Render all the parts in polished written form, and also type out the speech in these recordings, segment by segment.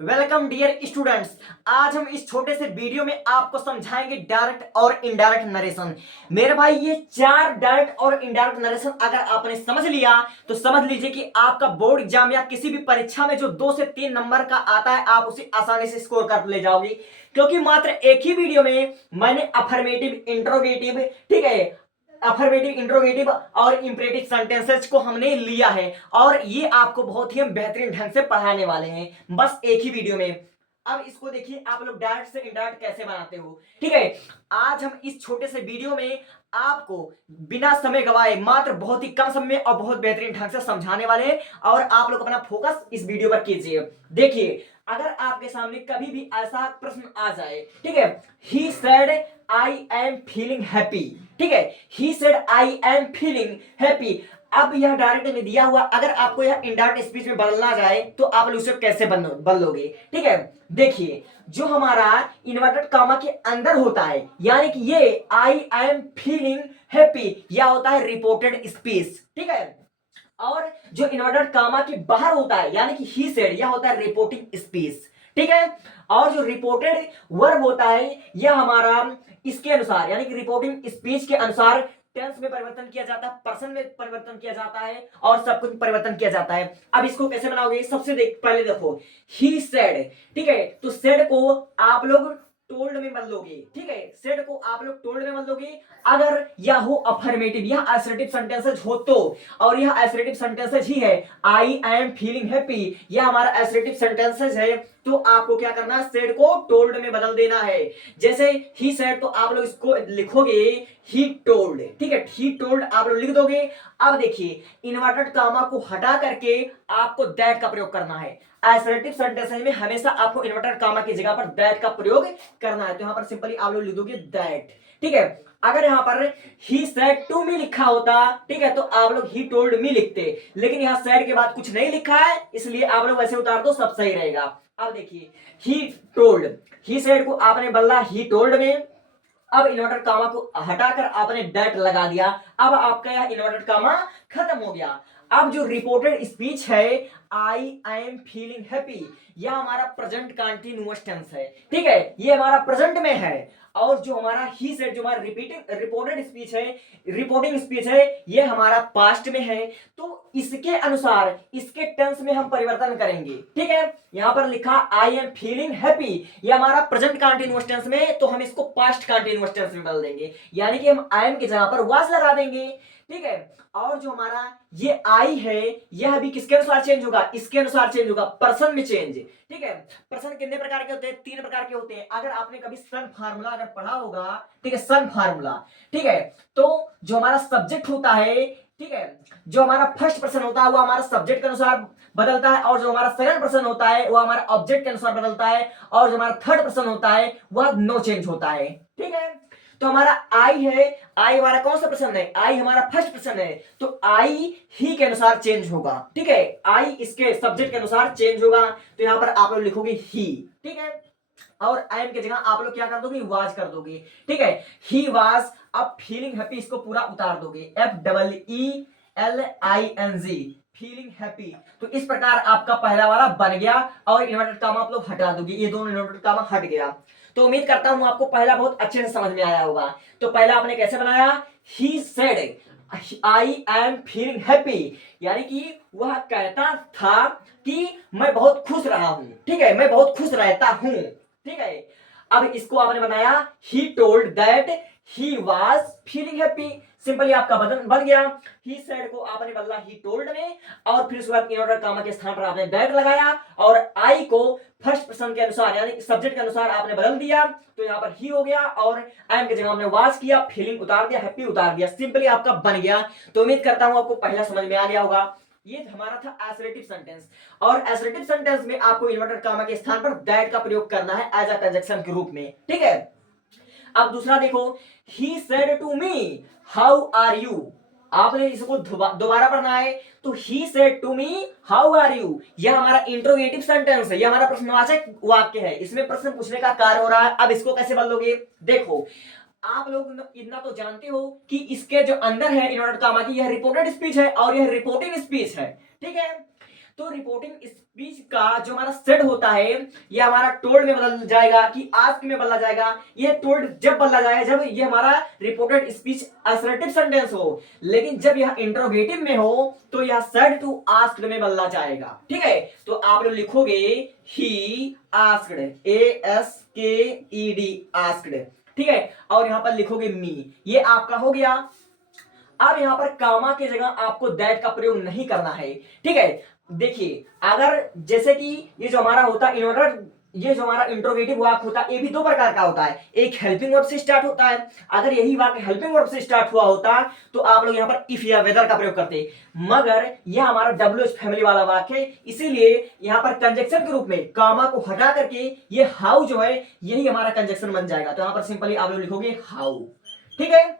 Welcome dear students. आज हम इस छोटे से वीडियो में आपको समझाएंगे डायरेक्ट और इनडायरेक्ट नरेशन। मेरे भाई ये चार डायरेक्ट और इनडायरेक्ट नरेशन अगर आपने समझ लिया तो समझ लीजिए कि आपका बोर्ड एग्जाम या किसी भी परीक्षा में जो 2 से 3 नंबर का आता है आप उसे आसानी से स्कोर कर ले जाओगे, क्योंकि मात्र एक ही वीडियो में मैंने अफर्मेटिव, इंट्रोगेटिव, ठीक है, अफर्मेटिव, इंट्रोगेटिव और इंपरेटिव सेंटेंसेस को हमने लिया है और ये आपको बहुत ही हम बेहतरीन ढंग से पढ़ाने वाले हैं बस एक ही वीडियो में। अब इसको देखिए आप लोग डायरेक्ट से इनडायरेक्ट कैसे बनाते हो। ठीक है, आज हम इस छोटे से वीडियो में आपको बिना समय गवाए मात्र बहुत ही कम समय में और बहुत बेहतरीन ढंग से समझाने वाले हैं और आप लोग अपना फोकस इस वीडियो पर कीजिए। देखिए, अगर आपके सामने कभी भी ऐसा प्रश्न आ जाए, ठीक है, he said I am feeling happy, ठीक है, he said I am feeling happy. अब यह डायरेक्ट में दिया हुआ, अगर आपको यह इनडायरेक्ट स्पीच में बदलना जाए तो आप उसे कैसे बदलोगे। ठीक है, देखिए, जो हमारा इन्वर्टेड कामा के अंदर होता है, यानी कि ये आई एम फीलिंग हैप्पी, यह होता है रिपोर्टेड स्पीच। ठीक है, और जो इन्वर्टेड कामा के बाहर होता है, यानी कि ही सेड, यह होता है रिपोर्टिंग स्पीच। ठीक है, और जो रिपोर्टेड वर्ब होता है यह हमारा इसके अनुसार, यानी कि रिपोर्टिंग स्पीच के अनुसार टेंस में परिवर्तन किया जाता है, पर्सन में परिवर्तन किया जाता है और सब कुछ परिवर्तन किया जाता है। अब इसको कैसे बनाओगे, सबसे पहले देखो, ही सेड, ठीक है, तो सेड को आप लोग टोल्ड में बदलोगे। ठीक है, सेड को आप लोग टोल्ड में बदलोगे अगर यह हो अफर्मेटिव, यह असर्टिव सेंटेंसेस हो तो, और यह असर्टिव सेंटेंसेस ही है। आई एम फीलिंग हैप्पी, यह हमारा असर्टिव सेंटेंसेस है, तो आपको क्या करना है, सेड को टोल्ड में बदल देना है। जैसे ही सेड तो आप लोग इसको लिखोगे ही टोल्ड, ठीक है, ही टोल्ड आप लोग लिख दोगे। अब देखिए, इन्वर्टेड कामा को हटा करके आपको दैट का प्रयोग करना है। असर्टिव सेंटेंसेस में हमेशा आपको इन्वर्टेड कामा की जगह पर दैट का प्रयोग करना है, तो यहां पर सिंपली आप लोग लिख दोगे दैट। ठीक है, अगर यहां पर ही सेड टू मी लिखा होता, ठीक है, तो आप लोग ही टोल्ड मी लिखते, लेकिन यहां सेड के बाद कुछ नहीं लिखा है, इसलिए आप लोग वैसे उतार दो, सब सही रहेगा। अब देखिए, ही टोल्ड, ही सेड को आपने बदला ही टोल्ड में। अब इन्वर्टेड कामा को हटाकर आपने दैट लगा दिया, अब आपका यह इन्वर्टेड कामा खत्म हो गया। अब जो रिपोर्टेड स्पीच है, आई एम फीलिंग हैप्पी, यह हमारा प्रेजेंट कंटीन्यूअस टेंस है। ठीक है, ये हमारा प्रेजेंट में है, और जो हमारा ही सेड, जो हमारा रिपीटिंग रिपोर्टेड स्पीच है, रिपोर्टिंग स्पीच है, ये हमारा पास्ट में है, तो इसके अनुसार इसके टेंस में हम परिवर्तन करेंगे। ठीक है, यहां पर लिखा आई एम फीलिंग हैप्पी, ये हमारा प्रेजेंट कंटीन्यूअस टेंस में, तो हम इसको पास्ट कंटीन्यूअस टेंस में बदल देंगे, यानी कि हम आई एम की जगह पर वाज लगा देंगे। ठीक है, और जो हमारा ये आई है, यह भी किसके अनुसार चेंज होगा, इसके अनुसार चेंज होगा, पर्सन में चेंज। ठीक है, पर्सन कितने प्रकार के होते हैं, 3 प्रकार के होते हैं। अगर आपने कभी सन फार्मूला अगर पढ़ा होगा, ठीक है, सन फार्मूला, ठीक है, तो जो हमारा सब्जेक्ट होता है, ठीक है, जो हमारा फर्स्ट पर्सन होता है वो हमारा सब्जेक्ट के अनुसार बदलता है, और जो हमारा सेकंड पर्सन होता है वो हमारा ऑब्जेक्ट के अनुसार बदलता है, और जो हमारा थर्ड पर्सन होता है वह नो चेंज होता है। ठीक है, तो हमारा आई है, आई हमारा कौन सा पर्सन है, आई हमारा फर्स्ट पर्सन है, तो आई ही के अनुसार चेंज होगा। ठीक है, आई इसके सब्जेक्ट के अनुसार चेंज होगा, तो यहां पर आप लोग लिखोगे ही। ठीक है, और आई एम की जगह आप लोग क्या कर दोगे, वाज कर दोगे। ठीक है, ही वाज, अब फीलिंग हैप्पी इसको पूरा उतार दोगे, FEELING, फीलिंग हैप्पी। तो इस प्रकार आपका पहला वाला बन गया, और इन्वर्टेड कामा आप लोग हटा दोगे, ये दोनों इन्वर्टेड कामा हट गया। तो उम्मीद करता हूं आपको पहला बहुत अच्छे से समझ में आया होगा। तो पहला आपने कैसे बनाया, he said I am feeling happy, यानी कि वह कहता था कि मैं बहुत खुश रहा हूं। ठीक है, मैं बहुत खुश रहता हूं। ठीक है, अब इसको आपने बनाया, he told that he was feeling happy, simply आपका बदन बन गया। ही सेड को आपने बदला ही टोल्ड में, और फिर उसके बाद इन्वर्टेड कामा के स्थान पर आपने दैट लगाया, और आई को फर्स्ट पर्सन के अनुसार, यानी सब्जेक्ट के अनुसार आपने बदल दिया, तो यहां पर ही हो गया, और आई एम की जगह आपने वाज किया, फीलिंग उतार दिया, हैप्पी उतार दिया, सिंपली आपका बन गया। तो उम्मीद करता हूं आपको पहला समझ में आ गया होगा। ये हमारा था असर्टिव सेंटेंस, और असर्टिव सेंटेंस में आपको इन्वर्टेड कामा के स्थान पर दैट का प्रयोग करना है एज अ कंजक्शन के रूप में। ठीक है, अब दूसरा देखो, he said to me how are you, आपने इसको दोबारा पढ़ना है, तो he said to me how are you, यह हमारा इंट्रोगेटिव सेंटेंस है, यह हमारा प्रश्नवाचक वाक्य है, इसमें प्रश्न पूछने का कार्य हो रहा है। अब इसको कैसे बदलोगे, देखो, आप लोग इतना तो जानते हो कि इसके जो अंदर है इन्वर्टेड कामा की, यह रिपोर्टेड स्पीच है और यह रिपोर्टिंग स्पीच है। ठीक है, तो रिपोर्टिंग स्पीच का जो हमारा सेट होता है ये हमारा टोल्ड में बदल जाएगा कि आस्क में बदला जाएगा। ये टोल्ड जब बदला जाएगा जब ये हमारा रिपोर्टेड स्पीच असर्टिव सेंटेंस हो, लेकिन जब यह इंट्रोगेटिव में हो तो यह सेड टू आस्क्ड में बदला जाएगा। ठीक है, तो आप लोग लिखोगे ही आस्क्ड, ASKED आस्क्ड। ठीक है, और यहां पर लिखोगे मी, ये आपका हो गया। अब यहां पर कामा की जगह आपको दैट का प्रयोग नहीं करना है। ठीक है, देखिए अगर जैसे कि ये जो हमारा होता है इन्वर्टर, ये जो हमारा इंट्रोगेटिव वाक्य होता है ये भी दो प्रकार का होता है, एक हेल्पिंग वर्ब से स्टार्ट होता है। अगर यही वाक्य हेल्पिंग वर्ब से स्टार्ट हुआ होता तो आप लोग यहां पर इफ या वेदर का प्रयोग करते, मगर यह हमारा WH फैमिली वाला वाक्य है, इसीलिए यहां पर कंजक्शन के रूप में कामा को हटा करके ये हाउ जो है यही हमारा कंजक्शन बन जाएगा। तो यहां पर सिंपली आप लोग लिखोगे हाउ। ठीक है,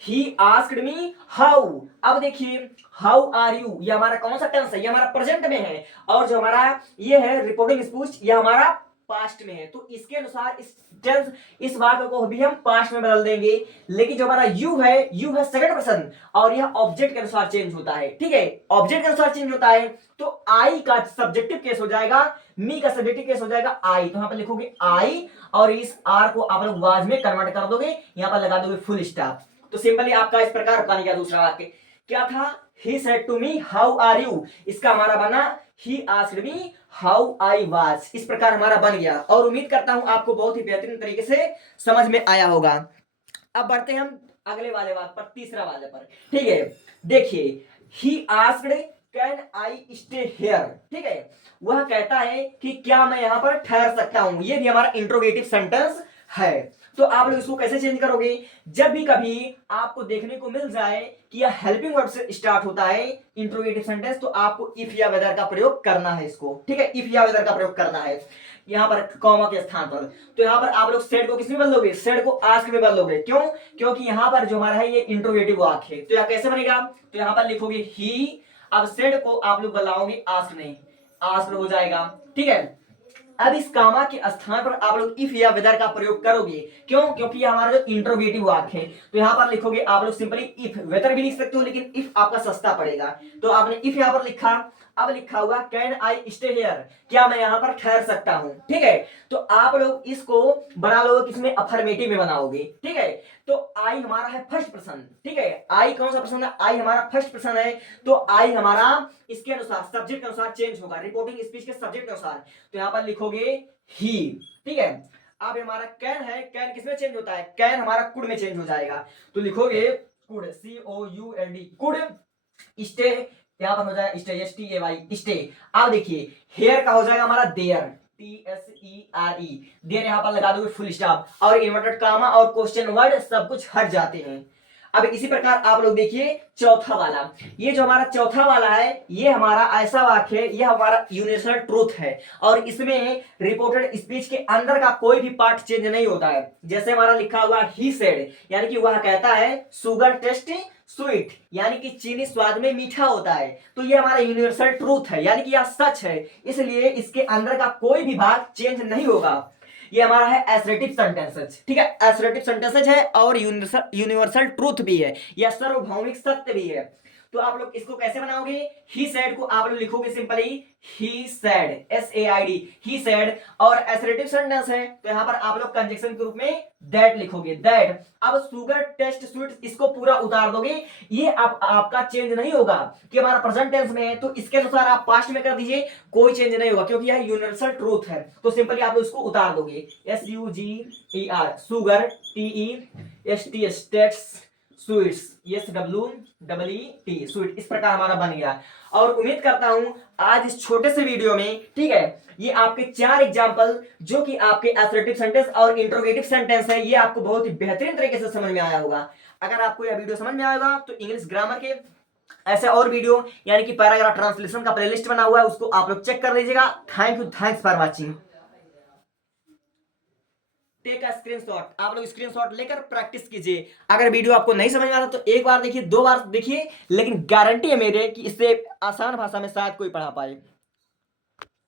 He asked me how। अब देखिए हाउ आर यू, ये हमारा कौन सा टेंस है, ये हमारा प्रेजेंट में है, और जो हमारा ये है रिपोर्टिंग स्पीच ये हमारा पास्ट में है। तो इसके अनुसार इस टेंस इस वाक्य को भी हम पास्ट में बदल देंगे। लेकिन जो हमारा यू है सेकंड पर्सन और यह ऑब्जेक्ट के अनुसार चेंज होता है। ठीक है, ऑब्जेक्ट के अनुसार चेंज होता है तो आई का सब्जेक्टिव केस हो जाएगा, मी का सब्जेक्टिव केस हो जाएगा आई। तो यहां पर लिखोगे आई और इस आर को आप लोग वाज में कन्वर्ट कर दोगे, यहां पर लगा दोगे फुल स्टॉप। तो सिंपली आपका इस प्रकार बन गया दूसरा वाक्य। क्या था, he said to me how are you, इसका हमारा बना he asked me how I was। इस प्रकार हमारा बन गया और उम्मीद करता हूं आपको बहुत ही बेहतरीन तरीके से समझ में आया होगा। अब बढ़ते हैं हम अगले वाले वाक्य पर, तीसरा वाले पर। ठीक है, देखिए he asked can I stay here। ठीक है, वह कहता है कि क्या मैं यहां पर ठहर सकता हूं, ये भी हमारा इंट्रोगेटिव सेंटेंस है। तो आप लोग इसको कैसे चेंज करोगे, जब भी कभी आपको देखने को मिल जाए कि यह हेल्पिंग वर्ब से स्टार्ट होता है इंट्रोगेटिव सेंटेंस, तो आपको इफ या वेदर का प्रयोग करना है इसको। ठीक है, इफ या वेदर का प्रयोग करना है यहां पर कॉमा के स्थान पर। तो यहां पर आप लोग सेड को किस में बदलोगे, सेड को आस्क में बदलोगे। क्यों, क्योंकि यहां पर जो हमारा है ये इंट्रोगेटिव वाक्य है। तो यह कैसे बनेगा, तो यहां पर लिखोगे ही, अब सेड को आप लोग बदलाओगे आस्क में, आस्क हो जाएगा। ठीक है, अब इस कामा के स्थान पर आप लोग इफ या वेदर का प्रयोग करोगे। क्यों, क्योंकि ये हमारा जो इंट्रोगेटिव वाक्य है। तो यहां पर लिखोगे आप लोग सिंपली इफ, वेदर भी लिख सकते हो लेकिन इफ आपका सस्ता पड़ेगा। तो आपने इफ यहां पर लिखा, अब लिखा हुआ कैन आई स्टे हियर, क्या मैं यहां पर ठहर सकता हूं। ठीक है, तो आप लोग इसको बना लोगे किसमें, अफर्मेटिव में बनाओगे। ठीक है, तो आई हमारा है फर्स्ट पर्सन। ठीक है, आई कौन सा पर्सन है, आई हमारा फर्स्ट पर्सन है। तो आई हमारा इसके अनुसार सब्जेक्ट के अनुसार चेंज होगा, रिपोर्टिंग स्पीच के सब्जेक्ट के अनुसार। तो यहां पर लिखोगे ही। ठीक है, अब हमारा कैन है, कैन किसमें चेंज होता है, कैन हमारा कुड में चेंज हो जाएगा। तो लिखोगे कुड, COULD कुड स्टे, यहां पर हो जाएगा स्टे, STAY स्टे। अब देखिए हेयर का हो जाएगा हमारा देयर, TSERE देयर, यहां पर लगा दोगे फुल स्टॉप और इन्वर्टेड कामा और क्वेश्चन वर्ड सब कुछ हट जाते हैं। अब इसी प्रकार आप लोग देखिए चौथा वाला, ये जो हमारा चौथा वाला है ये हमारा ऐसा वाक्य है, ये हमारा यूनिवर्सल ट्रूथ है और इसमें रिपोर्टेड स्पीच के अंदर का कोई भी पार्ट चेंज नहीं होता है। जैसे हमारा लिखा हुआ ही सेड, यानी कि वह कहता है सुगर टेस्ट स्वीट, यानी कि चीनी स्वाद में मीठा होता है। तो ये हमारा यूनिवर्सल ट्रूथ है, यानी कि यह सच है, इसलिए इसके अंदर का कोई भी भाग चेंज नहीं होगा। ये हमारा है एसरेटिव सेंटेंसेस। ठीक है, एसरेटिव सेंटेंसेस है और यूनिवर्सल ट्रूथ भी है, यह सार्वभौमिक सत्य भी है। तो आप लोग इसको कैसे बनाओगे, ही सेड को आप लोग लिखोगे simply he said, SAID he said, और एसरेटिव सेंटेंस है तो यहां पर आप लोग कंजक्शन के रूप में दैट लिखोगे, दैट। अब शुगर टेस्ट स्वीट इसको पूरा उतार दोगे, ये आपका चेंज नहीं होगा कि हमारा प्रेजेंट टेंस में है तो इसके अनुसार आप पास्ट में कर दीजिए, कोई चेंज नहीं होगा क्योंकि यह यूनिवर्सल ट्रूथ है। तो सिंपली आप लोग इसको उतार दोगे, SUGER sugar, TEST states, sweets, SWEET sweet, इस प्रकार हमारा बन गया। और उम्मीद करता हूं आज इस छोटे से वीडियो में, ठीक है, ये आपके 4 एग्जांपल जो कि आपके असर्टिव सेंटेंस और इंट्रोगेटिव सेंटेंस है, ये आपको बहुत ही बेहतरीन तरीके से समझ में आया होगा। अगर आपको यह वीडियो समझ में आएगा तो इंग्लिश ग्रामर के ऐसे और वीडियो यानी कि पैराग्राफ ट्रांसलेशन का प्लेलिस्ट बना हुआ है, उसको आप लोग चेक कर लीजिएगा। Thank you, thanks for watching. Take a screenshot, आप लोग स्क्रीनशॉट लेकर प्रैक्टिस कीजिए। अगर वीडियो आपको नहीं समझ में आता तो एक बार देखिए, 2 बार देखिए, लेकिन गारंटी है मेरे कि इससे आसान भाषा में शायद कोई पढ़ा पाए।